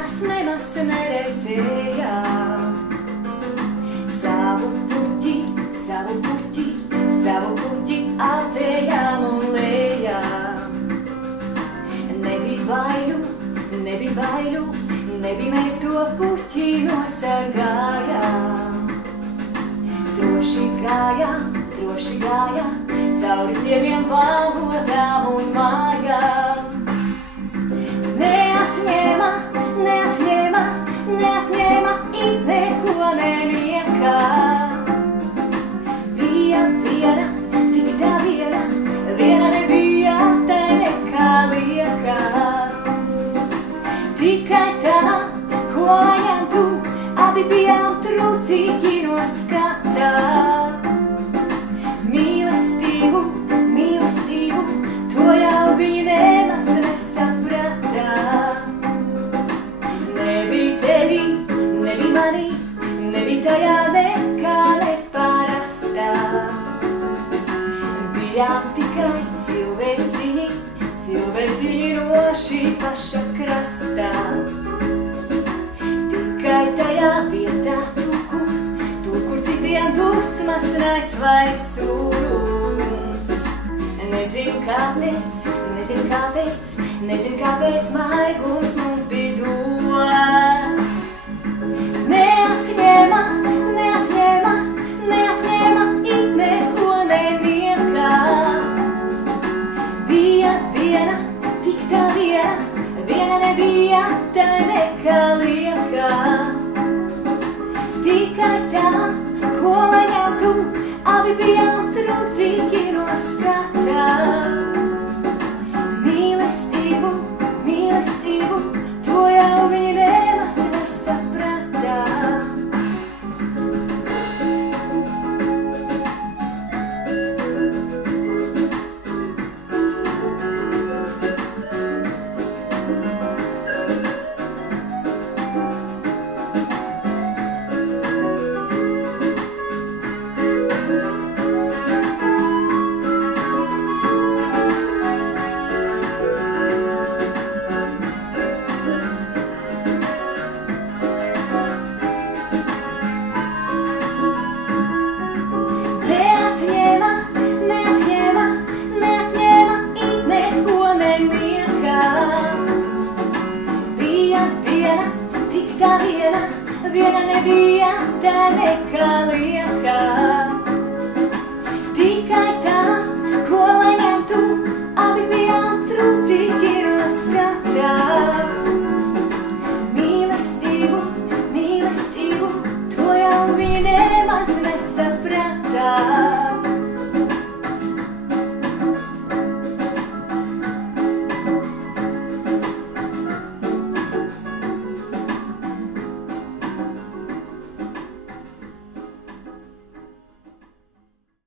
mājās nemaz neredzējām. Savu puķi audzējām un lējām. Nebija baiļu, nebija mēs to puķi nosargājām. Droši gājām, cauri ciemiem, valodām un mājām. Neatņēma it neko neliekā. Bija viena, tik tā viena nebija tai nekā liekā. Tikai tā, ko lajām tu, abi bijām trūcīgi no skatā. Mīlestību, to jau viņi nemaz nesaprata. Nebija tevī, nebija manī, nebija tajā nekā neparastā. Bijām tikai cilvēciņi no šī paša krastā. Tikai tajā vietā, tur, kur citiem dusmas, naids vai surums. Nezinu kāpēc maigums mums bija dots. Neatņēma it neko neniekā. Bija viena, tik tā viena nebija tai nekā liekā. Tikai tā, ko lajām tu, abi bijām trūcīgi no skatā. Mīlestību, to jau viņi nemaz nesaprata. Viena nebija tai nekā liekā.